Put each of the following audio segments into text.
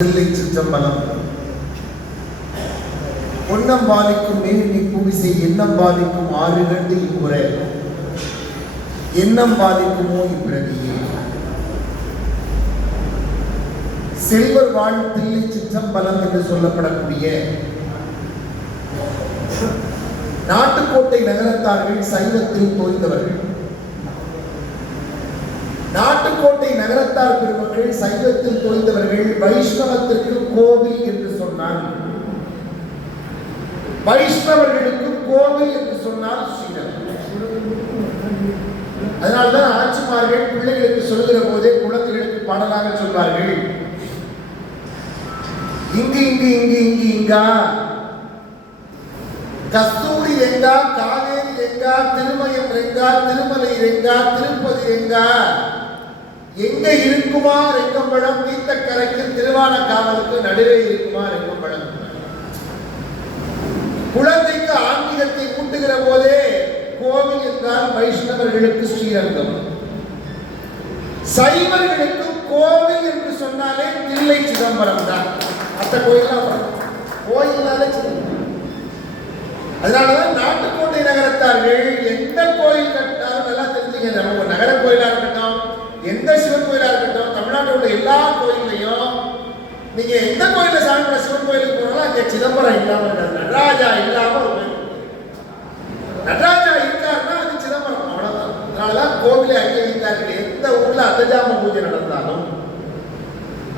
சிற்றம்பலம் பொன்னம் பாலிக்கும் மேனி புவிசை எண்ணம் பாலிக்கும் ஆறு கண்டு இம்முறை எண்ணம் பாலிக்குமோ இப்பிரதியே செல்வர் வாழ் தில்லை சிற்றம்பலம் என்று சொல்லப்படக்கூடிய நாட்டுக்கோட்டை நகரத்தார்கள் சைவத்தில் தோய்ந்தவர்கள். நாட்டுக்கோட்டை நகரத்தார் பெருமக்கள் சைவத்தில் தோய்ந்தவர்கள். வைஷ்ணவத்திற்கு கோவில் என்று சொன்னால், வைஷ்ணவர்களுக்கு கோவில் என்று சொன்னால் ஸ்ரீரங்கம். அதனால்தான் ஆட்சிமார்கள் பிள்ளைகளுக்கு சொல்கிற போதே குழந்தைகளுக்கு பாடலாக சொல்வார்கள், இங்கு இங்கு இங்கு இங்கு இங்கா கஸ்தூரி ரெங்கா, காவேரி ரெங்கா, திருமயம் ரெங்கா, திருமலை ரெங்கா, திருப்பதி ரெங்கா, எங்க இருக்குமா ரெங்கம்பழம், நீத்தக்கரைக்கு திருவான காவலுக்கு நடுவே இருக்குமா ரெங்கம்பழம். குழந்தைக்கு ஆன்மீகத்தை கூட்டுகிற போதே கோவில் என்றால் வைஷ்ணவர்களுக்கு ஸ்ரீரங்கம், சைவர்களுக்கு கோவில் என்று சொன்னாலே தில்லை சிதம்பரம் தான். மற்ற கோயில்னாலே சிதம்பரம். அதனாலதான் நாட்டுக்கோட்டை நகரத்தார்கள் எந்த கோயில் கட்டினாலும் நல்லா தெரிஞ்சுங்க. நம்ம நகர கோயிலா இருக்கட்டும், எந்த சிவன் கோயிலா இருக்கட்டும், தமிழ்நாட்டில் உள்ள எல்லா கோயிலையும் நீங்க எந்த கோயில சாமி சிவன் கோயிலுக்கு போனாலும் அங்க சிதம்பரம் இல்லாம இருக்காது. நடராஜா இல்லாம ஒரு கோயில். நடராஜா இருக்காருன்னா அது சிதம்பரம், அவ்வளவுதான். அதனாலதான் கோவிலை அங்கே வைத்தார்கள். எந்த ஊர்ல அர்த்தஜாம பூஜை நடந்தாலும்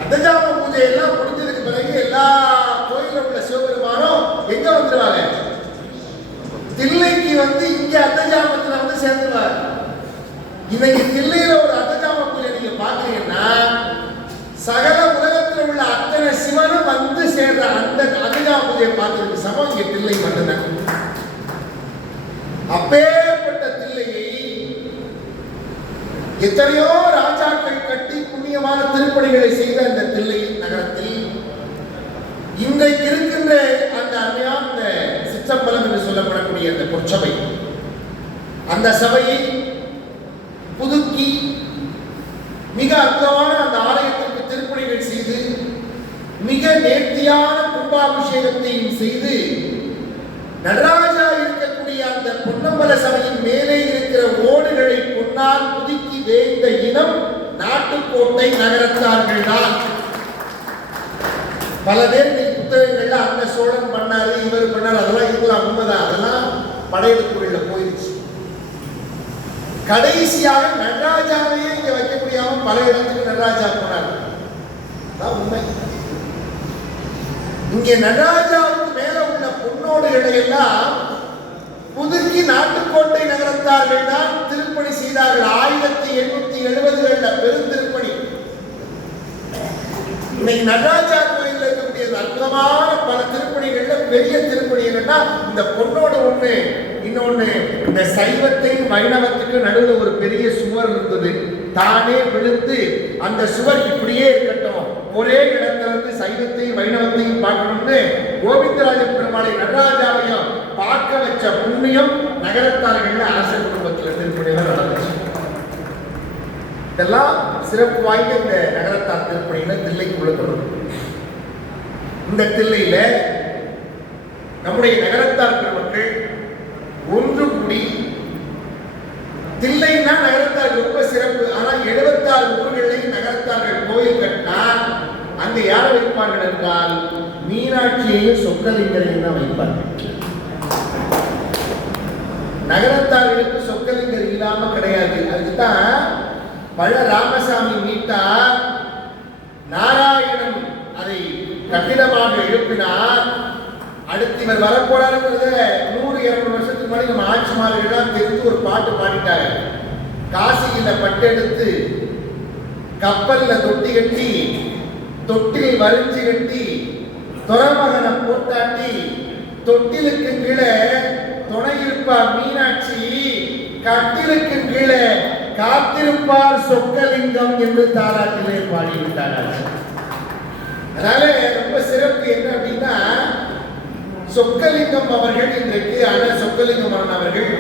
அர்த்தஜாம பூஜை எல்லாம் முடிஞ்சதுக்கு பிறகு எல்லா கோயில உள்ள சிவபெருமானும் எங்க வந்துருவாங்க, தில்லைக்கு வந்து இங்க அர்த்தஜாமத்துல வந்து சேர்ந்துருவாங்க. இன்னைக்கு தில்லையில ஒரு அர்த்தஜாம பூஜை நீங்க பாக்குறீங்கன்னா சகல உலகத்தில் உள்ள அத்தனை சிவனும் வந்து சேர்ற அந்த அர்த்தஜாம பூஜையை பார்க்கறதுக்கு சமம் இங்க தில்லை மட்டும்தான். அப்பேற்பட்ட தில்லையை எத்தனையோ ராஜாக்கள் கட்டி புண்ணியமான திருப்பணிகளை செய்த அந்த தில்லை நகரத்தில் இன்றைக்கு இருக்கின்ற அந்த அருமையான சிற்றம்பலம் என்று சொல்லப்படக்கூடிய அந்த பொற்சபை, அந்த சபையை புதுக்கி மிக அற்புதமான அந்த ஆலயத்திற்கு திருப்பணிகள் செய்து மிக நேர்த்தியான கும்பாபிஷேகத்தையும் செய்து நடராஜா இருக்கக்கூடிய அந்த பொன்னம்பல சபையின் மேலே இருக்கிற ஓடுகளை பொன்னால் புதுக்கி வேய்ந்த இனம் நாட்டுக்கோட்டை நகரத்தார்கள் தான். பல பேர் புத்தகங்கள்ல அந்த சோழன் பண்ணாரு, இவர் பண்ணாரு, அதெல்லாம் இருக்கலாம், உண்மைதான். அதெல்லாம் படையெடுப்புகள்ல போயிருச்சு. கடைசியாக நடராஜாவையே இங்க வைக்க முடியாம பல இடத்துக்கு நடராஜா போனார். உண்மை. இங்கே நடராஜாவுக்கு மேல உள்ள பொன்னோடுகளை எல்லாம் புதுக்கி நாட்டுக்கோட்டை நகரத்தார்கள் தான் திருப்பணி செய்தார்கள். 1870களில் பெருந்திருப்பணி. இன்னைக்கு நடராஜா கோயிலில் இருக்கக்கூடிய அற்புதமான பல திருப்பணிகள்ல பெரிய திருப்பணி என்னன்னா இந்த பொன்னோடு ஒண்ணு, இன்னொன்னு இந்த சைவத்தையும் வைணவத்துக்கு நடுவில் ஒரு பெரிய சுவர் இருந்தது. தானே விழுந்து அந்த சுவர் இப்படியே இருக்கட்டும், ஒரே இடத்துல இருந்து சைவத்தையும் வைணவத்தையும் பார்க்கணும்னு கோவிந்தராஜ பெருமாளை நடராஜாவையும் பார்க்க வச்ச புண்ணியம் நகரத்தார்கள் அரச குடும்பத்தில் திருப்பணிகள் நடந்துச்சு. இதெல்லாம் சிறப்பு வாய்ந்த இந்த நகரத்தார் திருப்பணியில தில்லைக்குள்ள தொடரும். இந்த தில்லையில நம்முடைய நகரத்தார் பெருமக்கள் ஒன்று கூடி, தில்லைன்னா நகரத்தார் ரொம்ப சிறப்பு. ஆனா 76 ஊர்களில் நகரத்தார்கள் கோயில் கட்டினா அங்க யாரை வைப்பார்கள் என்றால் மீனாட்சியையும் சொக்கலிங்கரையும் தான் வைப்பார்கள். நகரத்தார்களுக்கு சொக்கலிங்கர் இல்லாம கிடையாது. அதுக்குதான் பழ ராமசாமி மீட்டார், நாராயணன் அதை கட்டிடமாக எழுப்பினார். அடுத்து இவர் வரப்போறாருங்கிறத 100-200 வருஷத்துக்கு முன்னாடி நம்ம ஆட்சிமார்கள் தெரிந்து ஒரு பாட்டு பாடிட்டாங்க. காசியில பட்டெடுத்து கப்பல்ல தொட்டி கட்டி தொட்டில் வரிஞ்சு கட்டி துறமகனை போட்டாட்டி தொட்டிலுக்கு கீழே துணை இருப்பார் மீனாட்சி, கட்டிலுக்கு கீழே காத்திருப்பார் சொக்கலிங்கம் என்று தாராட்டிலே பாடிவிட்டார்கள். அதனால ரொம்ப சிறப்பு என்ன அப்படின்னா, சொக்கலிங்கம் அவர்கள் இன்றைக்கு சொக்கலிங்கம் அவர்கள்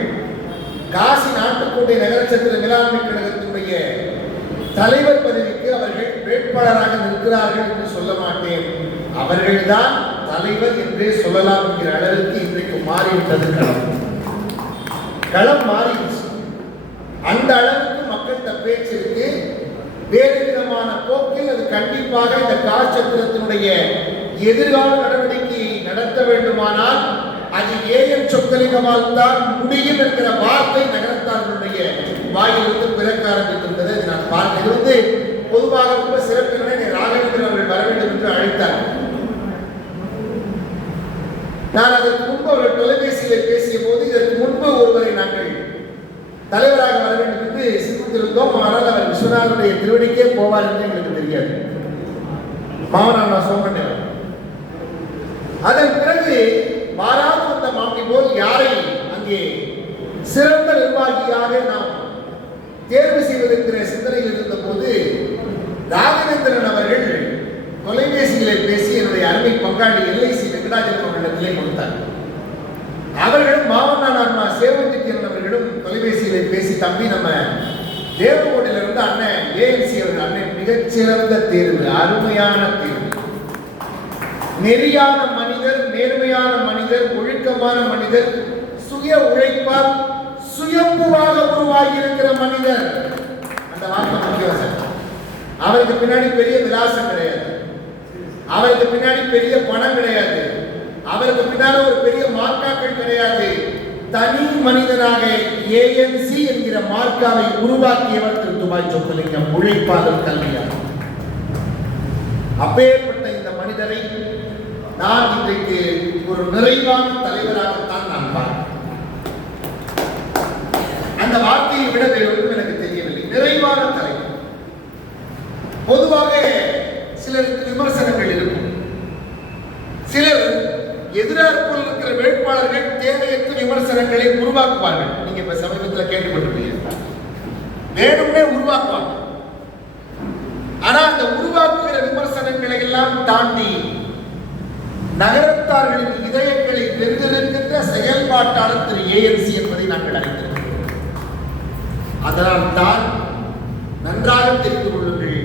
காசி நாட்டுக்கோட்டை நகரச்சத்திர மேலாண்மை கழகத்தினுடைய தலைவர் பதவிக்கு அவர்கள் வேட்பாளராக நிற்கிறார்கள் என்று சொல்ல மாட்டேன். அவர்கள்தான் தலைவர் என்றே சொல்லலாம் என்கிற அளவுக்கு இன்றைக்கு மாறிவிட்டது களம் மாறிடுச்சு. அந்த அளவுக்கு மக்கள்கிட்ட பேச்சு இருக்கு. வேறு விதமான போக்கில் அது கண்டிப்பாக இந்த காட்சத்திரத்தினுடைய எதிர்கால நடவடிக்கை நடத்த வேண்டுமானால் அது ஏஎன் சொக்கலிங்கமால் தான் முடியும் என்கிற வார்த்தை நகரத்தார்களுடைய வாயிலிருந்து பிறக்க ஆரம்பித்திருந்தது. நான் பார்த்தேன். இது வந்து பொதுவாக ரொம்ப சிறப்பினை ராகவேந்திரன் அவர்கள் வர வேண்டும் என்று அழைத்தார். நான் அதற்கு முன்பு அவர்கள் தொலைபேசியில் பேசிய போது இதற்கு முன்பு ஒருவரை நாங்கள் தலைவராக வர வேண்டும் என்று சிந்தித்திருந்தோம். ஆனால் அவர் விஸ்வநாதனுடைய திருவடிக்கே போவார் என்று எங்களுக்கு தெரியாது. மாமனார் சோமன். அதன் பிறகு மாறாது வந்த மாமி போல் யாரை அங்கே சிறந்த நிர்வாகியாக நாம் தேர்வு செய்வதற்கிற சிந்தனையில் இருந்த போது ராகவேந்திரன் அவர்கள் தொலைபேசிகளில் பேசி என்னுடைய அருமை பங்காளி LIC வெங்கடாஜலம் அவர்களிடத்திலே கொடுத்தார். அவர்களும் மாமன்னார் சேவந்திக்கிரன் அவர்களும் தொலைபேசியில் பேசி, தம்பி நம்ம தேவகோட்டையிலிருந்து அண்ணன் ANC அவர்கள் அண்ணன் மிகச்சிறந்த தேர்வு, அருமையான தேர்வு, நெறியான மனிதர், நேர்மையான மனிதர், ஒழுக்கமான மனிதர், சுய உழைப்பால் சுயம்புவாக உருவாகி இருக்கிற மனிதர். அந்த வார்த்தை முக்கியம் சார். அவருக்கு பின்னாடி பெரிய விலாசம் கிடையாது, அவருக்கு பின்னாடி பெரிய பணம் கிடையாது, அவருக்கு பின்னாடி ஒரு பெரிய மார்க்காக்கள் கிடையாது. தனி மனிதனாக ANC என்கிற மார்க்காவை உருவாக்கியவர் திரு துபாய் சொக்கலிங்கம், உழைப்பாளர், கல்வியாளர். அப்பேற்பட்ட இந்த மனிதரை நான் இன்றைக்கு ஒரு நிறைவான தலைவராகத்தான் நான் பார்க்கிறேன். அந்த வார்த்தையை விட வேறொன்றும் எனக்கு தெரியவில்லை. நிறைவான தலைவர். பொதுவாக சிலருக்கு விமர்சனங்கள் இருக்கும். சிலர் எதிராக இருக்கிற வேட்பாளர்கள் தேவையற்ற விமர்சனங்களை உருவாக்குவார்கள். நீங்க இப்ப சமீபத்தில் கேட்டுக்கொண்டிருப்பீங்க, வேணும்னே உருவாக்குவாங்க. ஆனா அந்த உருவாக்குகிற விமர்சனங்களை எல்லாம் தாண்டி நகரத்தார்களின் இதயங்களை வென்றிருக்கின்ற செயல்பாட்டாளர் திரு ANC என்பதை நாங்கள் அறிந்திருக்கிறோம். அதனால் தான் நன்றாக தெரிந்து கொள்ளுங்கள்.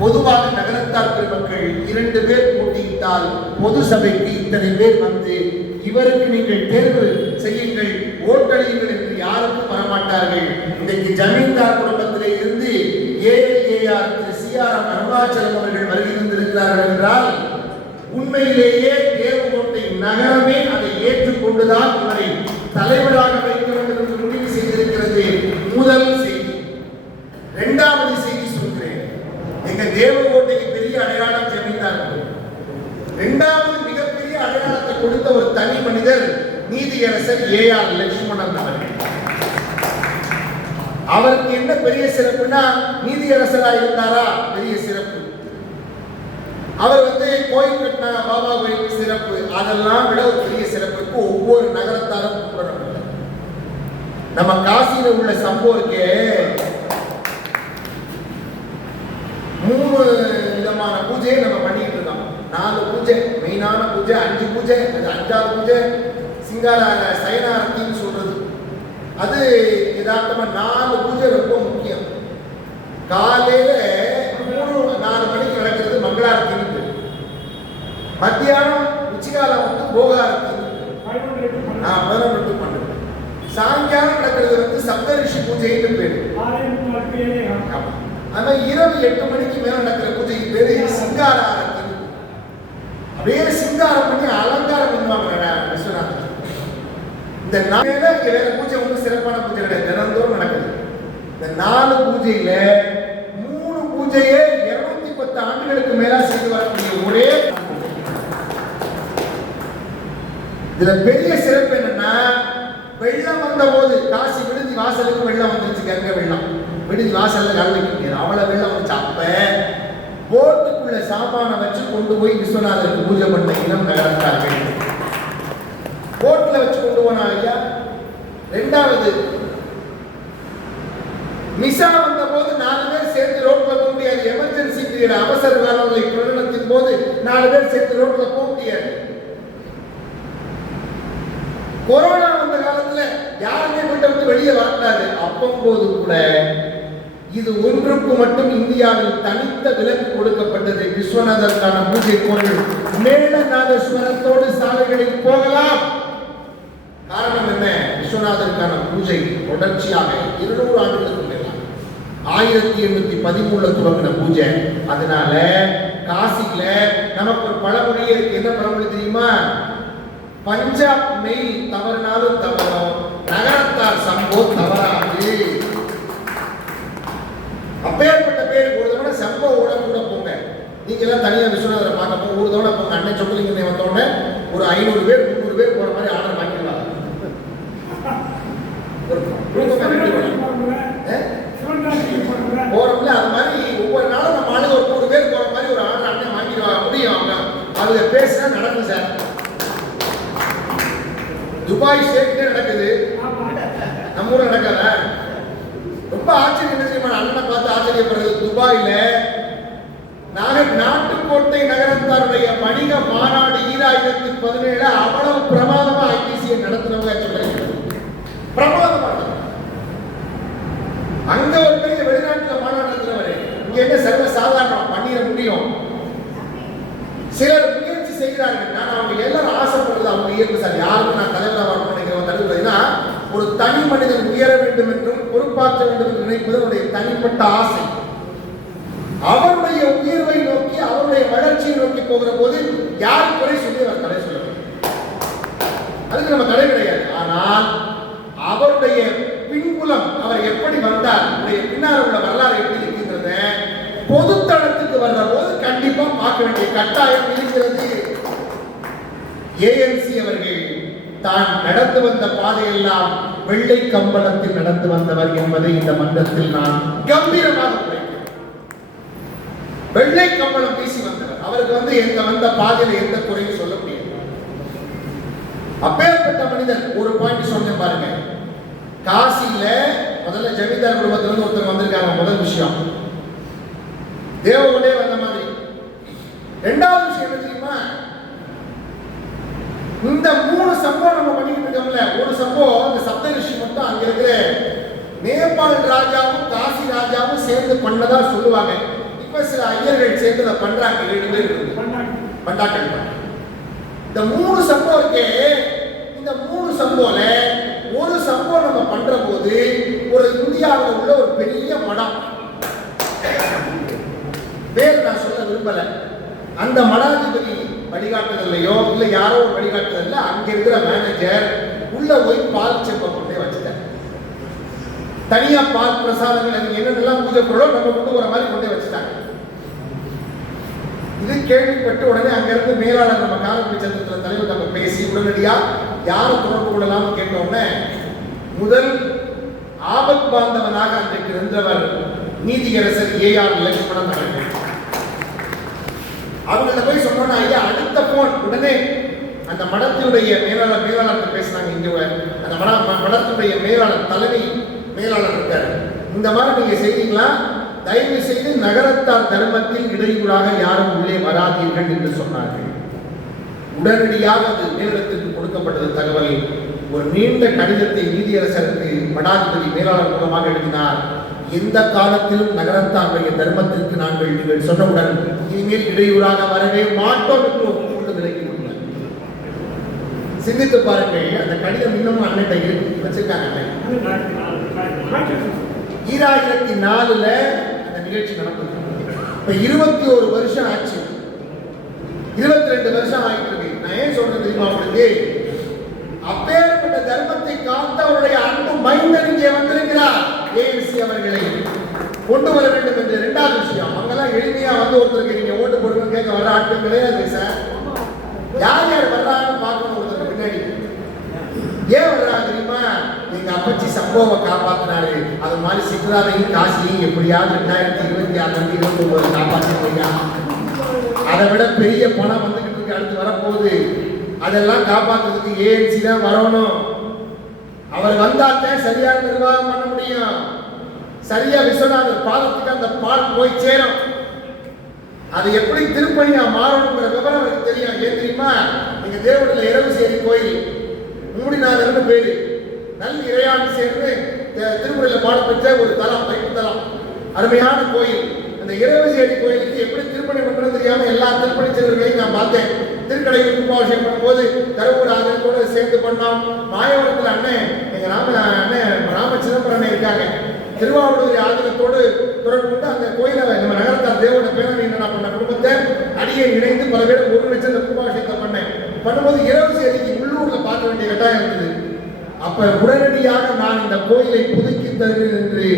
பொதுவாக நகரத்தார் பெருமக்கள் 2 பேர் போட்டியிட்டால் பொது சபைக்கு இத்தனை பேர் வந்து இவருக்கு நீங்கள் தேர்வு செய்யுங்கள், ஓட்டளியுங்கள் என்று யாருக்கும் வரமாட்டார்கள். இன்றைக்கு ஜமீன்தார் குடும்பத்திலே இருந்து ALAR திரு CRM அருணாச்சலம் அவர்கள் வருகை தந்திருக்கிறார்கள் என்றால் உண்மையிலேயே தேவகோட்டை நகரமே அதை ஏற்றுக்கொண்டுதான் இவரை தலைவராக வைக்க வேண்டும் என்று முடிவு செய்திருக்கிறது. முதல் செய்தி. இரண்டாவது செய்தி சொல்கிறேன். எங்க தேவகோட்டைக்கு பெரிய அடையாளம் ஜமீன்தார். இரண்டாவது மிகப்பெரிய அடையாளத்தை கொடுத்த ஒரு தனி மனிதர் நீதியரசர் AR லட்சுமணன் அவர்கள். அவருக்கு என்ன பெரிய சிறப்புனா, நீதியரசராக இருந்தாரா பெரிய சிறப்பு. அவர் வந்து கோயில் கட்டின பாபா கோயில் சிறப்பு, அதெல்லாம் விட ஒரு பெரிய சிறப்புக்கு ஒவ்வொரு நகரத்தாரும் கும்பிடணும். நம்ம காசியில உள்ள சம்பவருக்கு 3 விதமான பூஜையை நம்ம பண்ணிட்டு இருக்கோம். 4 பூஜை, மெயினான பூஜை, 5 பூஜை, அது 5ஆவது பூஜை சிங்கார சயனாரத்தின்னு சொல்றது. அது யதார்த்தமா 4 பூஜை ரொம்ப முக்கியம். காலையில 3-4 மணிக்கு நடக்கிறது மங்களாரத்தி, மத்தியானம் உச்சிகாலம் வந்து போகாரத்தி, 11 to 12. சாயங்காலம் நடக்கிறது வந்து சப்தரிஷி பூஜைன்னு பேரு. ஆனா இரவு 8 மணிக்கு மேல நடக்கிற பூஜைக்கு பேரு சிங்கார ஆரத்தி. அப்படியே சிங்காரம் பண்ணி அலங்காரம் பண்ணுவாங்க விஸ்வநாதன். இந்த 4 வேற பூஜை ஒன்றும் சிறப்பான பூஜை கிடையாது, தினந்தோறும் நடக்குது. இந்த 4 பூஜையில 3 பூஜையே 210 ஆண்டுகளுக்கு மேல செய்து வரக்கூடிய ஒரே. இதுல பெரிய சிறப்பு என்னன்னா, வெள்ளம் வந்த போது காசி விடுதி வாசலுக்கு வெள்ளம் வந்துருச்சு, கங்கை வெள்ளம். விடுதி வாசல்ல கால் வைக்க முடியாது, அவ்வளவு வெள்ளம் வந்துச்சு. அப்ப போட்டுக்குள்ள சாமான வச்சு கொண்டு போய் விஸ்வநாதருக்கு பூஜை பண்ண இனம் நகரத்தார்கள். போட்ல வச்சு கொண்டு போனா ஐயா. ரெண்டாவது மிசா வந்த போது 4 பேர் சேர்த்து ரோட்ல போக முடியாது. எமர்ஜென்சி பீரியட், அவசர காலங்களை பிரகடனத்தின் போது 4 பேர் சேர்த்து ரோட்ல போக முடியாது. கொரோனா வந்த காலத்துல யாருமே வீட்டை விட்டு வெளியே வரக்கூடாது. அப்பம்போது கூட இது ஒன்றுக்கு மட்டும் இந்தியாவில் தனித்த விலக்கு கொடுக்கப்பட்டது. விஸ்வநாதருக்கான பூஜை பொருள் மேளநாதஸ்வரத்தோடு சாலைகளில் போகலாம். காரணம் என்ன? விஸ்வநாதருக்கான பூஜை தொடர்ச்சியாக 200 ஆண்டுகளுக்கு மேல 1813 துவங்கின பூஜை. அதனால காசியில நமக்கு ஒரு பழமொழி இருக்கு. என்ன பழமொழி தெரியுமா? பஞ்சாப் மெயில் தவறுனாலும் தவறும், நகரத்தார் சம்போ தவறாது. அப்பேற்பட்ட பேர் ஒரு தவணை சம்பவோட கூட போங்க. நீங்க எல்லாம் தனியா விஸ்வநாதரை பார்க்க போங்க, ஒரு தவணை போங்க. அண்ணன் சொக்கலிங்க வந்தோடனே ஒரு 500 பேர் 300 பேர் போற மாதிரி ஆர்டர் வாங்கிடுவாங்க. போறோம்ல, அது மாதிரி ஒவ்வொரு நாளும் நம்ம ஆளுங்க ஒரு 100 பேர் போற மாதிரி ஒரு ஆர்டர் அண்ணன் வாங்கிடுவாங்க. முடியும் அவங்க அவங்க பேசினா நடக்கும் சார். துபாய் ஸ்டேட்ல நடக்குது, நம்ம ஊர்ல நடக்காத. ரொம்ப ஆச்சரியம் என்ன தெரியுமா? அண்ணனை பார்த்து ஆச்சரியப்படுறது. துபாயில நாட்டுக்கோட்டை நகரத்தாருடைய வணிக மாநாடு 2017 அவ்வளவு பிரமாதமா ஐடிசியை நடத்தினவங்க சொல்றாங்க. பிரமாதமா அங்க ஒரு பெரிய வெளிநாட்டுல மாநாடு நடத்துறவரு இங்க என்ன சர்வ சாதாரணம் பண்ணிட முடியும். சிலர் முயற்சி செய்கிறார்கள். நான் அவங்க எல்லாரும் ஆசைப்படுறது அவங்க இயல்பு சார். யாருக்கும் நான் தலைவராக வரணும்னு நினைக்கிறவங்க தலைவர்னா ஒரு தனி மனிதன் உயர வேண்டும் என்றும் பொறுப்பாற்ற வேண்டும் என்று நினைப்பது அவருடைய தனிப்பட்ட ஆசை. அவருடைய உயர்வை நோக்கி அவருடைய வளர்ச்சியை நோக்கி போகிற போது யாரும் குறை சொல்லி அவர் தடை சொல்ல அதுக்கு நம்ம தடை கிடையாது. ஆனால் அவருடைய பின்புலம் அவர் எப்படி வந்தார், அவருடைய பின்னால் உள்ள வரலாறு எப்படி இருக்கின்றத பொதுத்தளத்துக்கு வர்ற போது கண்டிப்பா பார்க்க வேண்டிய கட்டாயம் இருக்கிறது. ஏஎன்சி அவர்கள் தான் நடந்து வந்த பாதையெல்லாம் வெள்ளை கம்பளத்தில் நடந்து வந்தவர் என்பதை இந்த மன்றத்தில் நான் கம்பீரமாக உரைக்கிறேன். வெள்ளை கம்பளம் வீசி வந்தவர். அவருக்கு எங்க வந்த பாதையில எந்த குறையும் சொல்ல முடியாது. அப்பேற்பட்ட மனிதர். ஒரு பாயிண்ட் சொன்னேன் பாருங்க. காசியில முதல்ல ஜமீன்தார் குடும்பத்திலிருந்து ஒருத்தர் வந்திருக்காங்க. முதல் விஷயம் தேவகொண்டே வந்த மாதிரி. இரண்டாவது விஷயம் என்ன தெரியுமா? இந்த 3 சம்பவம் நம்ம பண்ணிட்டு இருக்கோம்ல. ஒரு சம்பவம் இந்த சப்தரிஷி மட்டும் அங்க இருக்கிற நேபாள் ராஜாவும் காசி ராஜாவும் சேர்ந்து பண்ணதா சொல்லுவாங்க. இப்ப சில ஐயர்கள் சேர்ந்து அதை பண்றாங்க. 7 பேர் பண்டாக்கள். இந்த 3 சம்பவம் இருக்கே, இந்த 3 சம்பவம்ல ஒரு சம்பவம் நம்ம பண்ற போது ஒரு இந்தியாவில் உள்ள ஒரு பெரிய மடம், பேர் நான் சொல்ல விரும்பல, அந்த மடாதிபதி வழிகாட்டுதல்லையோ இல்ல யாரோ ஒரு வழிகாட்டுதல்ல அங்க இருக்கிற மேனேஜர் உள்ள போய் பால் செப்ப கொண்டே வச்சுட்டார். தனியா பால் பிரசாதங்கள் என்னென்னலாம் பூஜை பொருளோ நம்ம கொண்டு போற மாதிரி கொண்டே வச்சுட்டாங்க. இது கேள்விப்பட்டு உடனே அங்க இருந்து மேலாளர் நம்ம காலப்பி சந்திரத்துல தலைவர் நம்ம பேசி உடனடியா யாரை தொடர்பு கொள்ளலாம் கேட்டோம்னே முதல் ஆபத் பாந்தவனாக அன்றைக்கு இருந்தவர் நீதியரசர் ஏஆர் லட்சுமணன் அவர்கள். அவங்கள்ட்ட போய் சொன்னோன்னா ஐயா அடுத்த போன் உடனே அந்த மடத்தினுடைய மேலாளர் பேசினாங்க. இங்க அந்த மடத்தினுடைய மேலாளர் தலைமை மேலாளர் இருக்காரு. இந்த மாதிரி நீங்க செய்தீங்களா, தயவு செய்து நகரத்தார் தர்மத்தில் இடையூறாக யாரும் உள்ளே வராதீர்கள் என்று சொன்னார்கள். உடனடியாக அது மேலிடத்திற்கு கொடுக்கப்பட்டது தகவல். ஒரு நீண்ட கடிதத்தை நீதியரசருக்கு மடாதிபதி மேலாளர் மூலமாக எழுதினார். எந்த காலத்திலும் நகரத்தாருடைய தர்மத்திற்கு நாங்கள் நீங்கள் சொன்னவுடன் இனிமேல் இடையூறாக வரவே மாட்டோம் என்று ஒப்புக்கொண்டு விலகி கொண்டார். சிந்தித்து பாருங்கள். அந்த கடிதம் இன்னமும் அன்னைட்ட இருக்கு, வச்சிருக்காங்க. 2004 அந்த நிகழ்ச்சி நடந்தது. இப்ப 21 வருஷம் ஆச்சு, 22 வருஷம் ஆயிட்டு இருக்கு. நான் ஏன் சொல்றேன் தெரியுமா உங்களுக்கு? அப்பேற்பட்ட தர்மத்தை காத்தவருடைய அன்பு மைந்தன் இங்கே வந்திருக்கிறார். ஏஎன்சி அவர்களை கொண்டு வர வேண்டும் என்று. 2வது விஷயம், அவங்கெல்லாம் எளிமையா ஒருத்தருக்கு நீங்க ஓட்டு போடுங்க கேட்க வர ஆட்கள் கிடையாது சார். யார் யார் வர்றாங்கன்னு பார்க்கணும் ஒருத்தருக்கு பின்னாடி. ஏன் வர்றாங்க தெரியுமா? எங்க அப்பச்சி சம்பவ காப்பாத்தினாரு, அது மாதிரி சித்ராவையும் காசியையும் எப்படியாவது 2026 2029 காப்பாற்றியா. அதை விட பெரிய பணம் வந்துகிட்டு இருக்கு, அடுத்து வரப்போகுது. அதெல்லாம் காப்பாற்றுறதுக்கு ஏஎன்சி தான் வரணும். அவர் வந்தாத்தான் சரியான நிர்வாகம் பண்ண முடியும். சரியா விஸ்வநாதர் பாதத்துக்கு அந்த பால் போய் சேரும். அது எப்படி திருப்பணியா மாறணுங்கிற விவரம் அவருக்கு தெரியும். ஏன் தெரியுமா? நீங்க தேவனில் இரவு சேரி கோயில் மூடிநாதர்னு பேரு, நல்ல இறையாண்டு சேர்ந்து திருமுறையில் பாடப்பெற்ற ஒரு தலம், வைப்பு தலம். அருமையான கோயில். அந்த இறைவசேரி கோயிலுக்கு எப்படி திருப்பணி பண்றது தெரியாம எல்லா திருப்பணி செல்வர்களையும் நான் பார்த்தேன். திருக்கடையில் கும்பாபிஷேகம் பண்ணும்போது கருவூர் ஆதரத்தோடு சேர்ந்து பண்ணோம். மாயவரத்தில் அண்ணன் எங்க அண்ணன் ராம சிதம்பரம் இருக்காங்க. திருவாவூர் ஆதரத்தோடு தொடர்பு கொண்டு அந்த கோயிலை நம்ம நகரத்தார் தேவோட பேரணி என்ன பண்ண குடும்பத்தை அடியை இணைந்து பல பேர் ஒரு லட்சம் கும்பாபிஷேகத்தை பண்ணேன். பண்ணும்போது இறைவசேரிக்கு உள்ளூர்ல பார்க்க வேண்டிய கட்டாயம் இருந்தது. அப்ப உடனடியாக நான் இந்த கோயிலை புதுக்கி தருவேன் என்று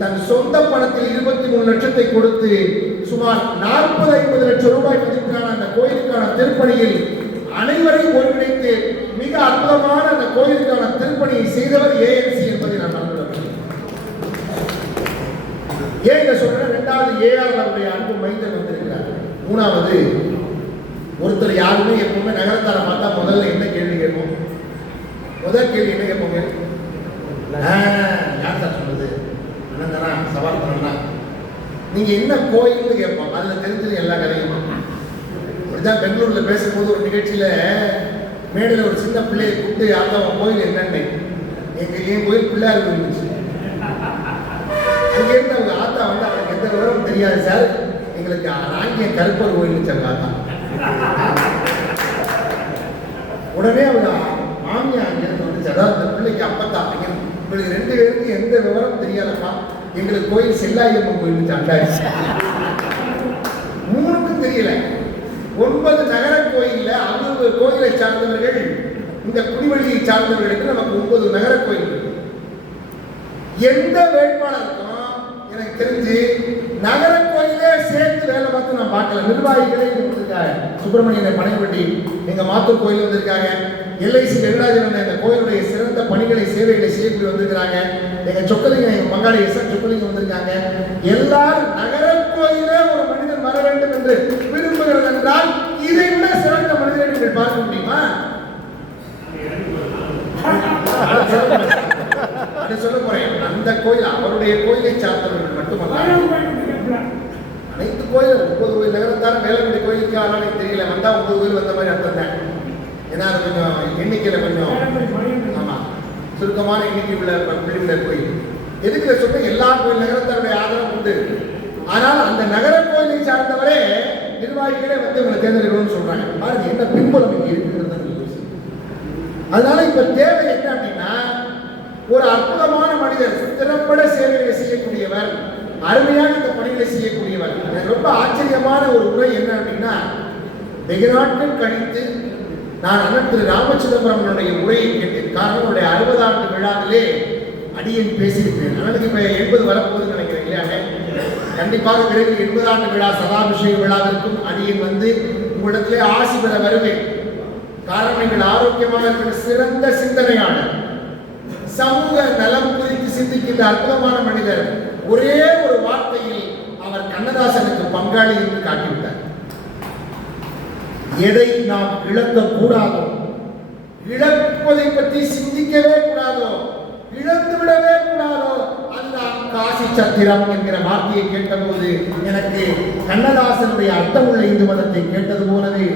தன் சொந்த பணத்தில் 23 லட்சத்தை கொடுத்து சுமார் 40-50 லட்சம் ரூபாய் மதிப்பிலான அந்த கோயிலுக்கான திருப்பணியில் அனைவரையும் ஒருங்கிணைத்து மிக அற்புதமான அந்த கோயிலுக்கான திருப்பணியை செய்தவர் ஏஎன்சி என்பதை நான் நம்புகிறேன். ஏன் இதை சொல்றேன்? 2வது ஏஆர் அவருடைய அன்பு மைந்தன் வந்திருக்கிறார். 3வது ஒருத்தர் யாருமே எப்பவுமே நகரத்தார பார்த்தா முதல்ல என்ன கேள்வி கேட்போம்? முதல் கேள்வி என்ன கேட்போங்க? யார் சார் சொல்றது? அண்ணன் தானா? சவால் பண்ணா நீங்க என்ன கோயில்னு கேட்போம். அதுல தெரிஞ்சது எல்லா கதையும். அப்படிதான் பெங்களூர்ல பேசும்போது ஒரு நிகழ்ச்சியில மேடையில் ஒரு சின்ன பிள்ளையை கூப்பிட்டு அந்த கோயில் என்னன்னு என் கோயில் பிள்ளையார் இருந்துச்சு. அங்கேருந்து அவங்க ஆத்தா வந்து அவனுக்கு எந்த விவரம் தெரியாது சார், எங்களுக்கு ஆங்கிய கருப்பர் கோயில் சார் ஆத்தா. உடனே அவங்க மாமியா அங்கிருந்து வந்துச்சு. அதாவது அந்த பிள்ளைக்கு அப்பத்தா உங்களுக்கு 2 பேருக்கு எந்த விவரம் தெரியாதப்பா, எங்களுக்கு கோயில் செல்லாயம்மன் கோயில் சாண்டாச்சு. 3க்கும் தெரியல. 9 நகர கோயில்ல 60 கோயிலை சார்ந்தவர்கள், இந்த குடிவழியை சார்ந்தவர்களுக்கு நமக்கு 9 நகர கோயில் இருக்கு. எந்த வேட்பாளருக்கும் எனக்கு தெரிஞ்சு நகர கோயிலே சேர்த்து வேலை பார்த்து நான் பார்க்கல. நிர்வாகிகளே வந்திருக்காங்க. சுப்பிரமணியனை பனைப்பட்டி எங்க மாத்தூர் கோயில் வந்திருக்காங்க. எல்ஐசி வெங்கடாஜன் இந்த கோயிலுடைய சிறந்த பணிகளை சேவைகளை செய்யக்கூடிய வந்திருக்கிறாங்க. எங்க சொக்கலிங்க எங்க பங்காளி எஸ் சொக்கலிங்க வந்திருக்காங்க. எல்லாரும் நகர கோயிலே ஒரு மனிதன் வர வேண்டும் என்று விரும்புகிறது என்றால் இதை விட சிறந்த மனிதரை நீங்கள் பார்க்க முடியுமா? சொல்ல போறேன். அந்த கோயில் அவருடைய கோயிலை சார்ந்தவர்கள் மட்டுமல்ல, அனைத்து கோயில் 9 கோயில் நகரத்தார வேலைப்படி கோயிலுக்கு ஆனால் தெரியல. வந்தா 9 கோயில் வந்த மாதிரி அர்த்தம் தான். ஏன்னா அது கொஞ்சம் எண்ணிக்கையில கொஞ்சம் ஆமா சுருக்கமான எண்ணிக்கை உள்ள பிள்ளைகள் கோயில். எதுக்கு சொல்ற? எல்லா கோயில் நகரத்தாருடைய ஆதரவு உண்டு. ஆனால் அந்த நகர கோயிலை சார்ந்தவரே நிர்வாகிகளே வந்து இவங்களை தேர்ந்தெடுக்கணும்னு சொல்றாங்க. பாருங்க என்ன பின்புலம் இங்க இருக்குங்கிறது. அதனால இப்ப தேவை என்ன அப்படின்னா, ஒரு அற்புதமான மனிதர், திறம்பட சேவைகளை செய்யக்கூடியவர், அருமையாக இந்த பணிகளை செய்யக்கூடியவர். எனக்கு ரொம்ப ஆச்சரியமான ஒரு உரை என்ன அப்படின்னா, வெகு நாட்கள் கழித்து நான் அண்ணன் திரு ராமசிதம்பரனுடைய உரையை கேட்டேன். காரணம் அவருடைய 60 ஆண்டு விழாவிலே அடியேன் பேசியிருக்கிறேன். அண்ணனுக்கு இப்ப 80 வரப்போகுதுன்னு நினைக்கிறேன் இல்லையா? கண்டிப்பாக விரைவில் 80 ஆண்டு விழா சதாபிஷேக விழாவிற்கும் அடியேன் வந்து உங்களிடத்திலே ஆசி பெற வருவேன். காரணம் நீங்கள் ஆரோக்கியமாக இருக்கிற சிறந்த சிந்தனையாளர், சமூக நலம் குறித்து சிந்திக்கின்ற அற்புதமான மனிதர். ஒரே ஒரு வார்த்தையில் அவர் கண்ணதாசனுக்கு பங்காளி என்று காட்டிவிட்டார். எதை நாம் இழக்க கூடாதோ, இழப்பதை பற்றி சிந்திக்கவே கூடாதோ, இழந்து விடவே கூடாதோ, அதுதான் காசி சத்திரம் என்கிற வார்த்தையை கேட்டபோது எனக்கு கண்ணதாசனுடைய அர்த்தமுள்ள இந்து மதத்தை கேட்டது போலவே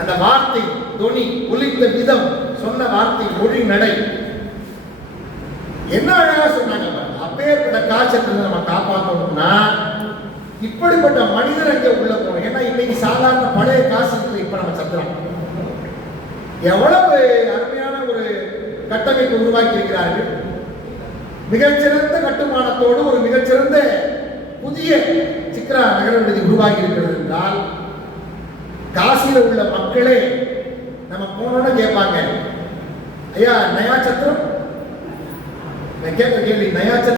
அந்த வார்த்தை தொனி, ஒலித்த விதம், சொன்ன வார்த்தை, மொழி நடை என்ன அழகா சொன்னாங்க. அப்பேற்பட்ட காட்சத்தை நம்ம காப்பாற்றணும்னா இப்படிப்பட்ட மனிதர் அங்கே உள்ள போகணும். ஏன்னா இன்னைக்கு சாதாரண பழைய காசுகளை இப்ப நம்ம சத்துறோம். எவ்வளவு அருமையான ஒரு கட்டமைப்பு உருவாக்கி இருக்கிறார்கள். மிகச்சிறந்த கட்டுமானத்தோடு ஒரு மிகச்சிறந்த புதிய சிக்ரா நகர விடுதி உருவாகி இருக்கிறது என்றால், காசியில உள்ள மக்களே நம்ம போனோன்னு கேட்பாங்க, ஐயா நயா சத்திரம், கேட்க கேள்வி, நயா சத்திரம்